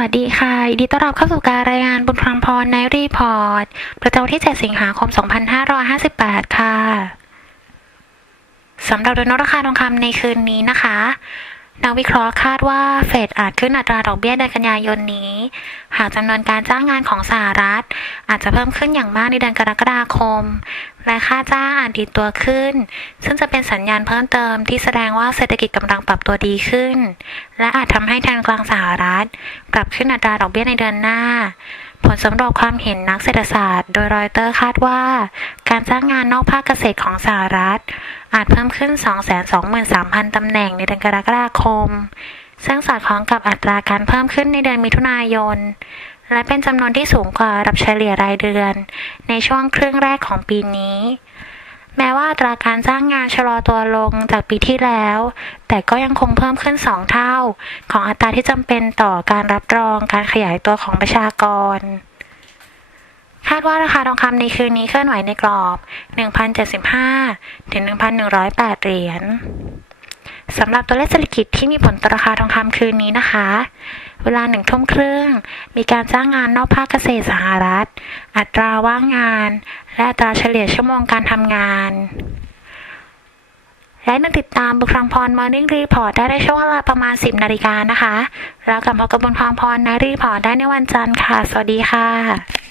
วัสดีค่ะยินดีต้อนรับเข้าสู่การรายงานบุญครังพรในรีพอร์ต ประจำวันที่ 7 สิงหาคม 2558 ค่ะ สำหรับโดยนราคาทองคำในคืนนี้นะคะ นักวิเคราะห์คาดว่าเฟดอาจขึ้นอัตราดอกเบี้ยเดือนกันยายนนี้ หากจำนวนการจ้างงานของสหรัฐ อาจจะเพิ่มขึ้นอย่างมากในเดือนกรกฎาคม และค่าจ้างอาจดีตัวขึ้น ซึ่งจะเป็นสัญญาณเพิ่มเติมที่แสดงว่าเศรษฐกิจกำลังปรับตัวดีขึ้น และอาจทำให้ธนาคารกลางสหรัฐ ปรับขึ้นอัตราดอกเบี้ยในเดือนหน้า ผลสำรวจความเห็นนักเศรษฐศาสตร์ โดยรอยเตอร์คาดว่า การจ้างงานนอกภาคเกษตรของสหรัฐ อาจเพิ่มขึ้น 223,000 ตำแหน่งในเดือนกรกฎาคม ซึ่งสอดคล้องกับอัตราการเพิ่มขึ้นในเดือนมิถุนายน และเป็นจำนวนที่สูงกว่าระดับเฉลี่ยรายเดือน ในช่วงครึ่งแรกของปีนี้ แม้ว่าอัตราการจ้างงานชะลอตัวลงจากปีที่แล้ว แต่ก็ยังคงเพิ่มขึ้น 2 เท่า ของอัตราที่จำเป็นต่อการรับรองการขยายตัวของประชากรคาดว่าราคาทองคำในคืนนี้เคลื่อนไหวในกรอบ 1,075 ถึง 1,108 เหรียญ สำหรับตัวเลขเศรษฐกิจที่มีผลต่อราคาทองคำคืนนี้นะคะ เวลาหนึ่งทุ่มครึ่ง มีการจ้างงานนอกภาคเกษตรสหรัฐ อัตราว่างงาน และอัตราเฉลี่ยชั่วโมงการทำงาน และนักติดตามบุคลังพรมอร์นิ่งรีพอร์ตได้ในช่วงเวลาประมาณ 10 นาฬิกานะคะ แล้วกลับมากับบุคลังพรในรีพอร์ตได้ในวันจันทร์ค่ะ สวัสดีค่ะ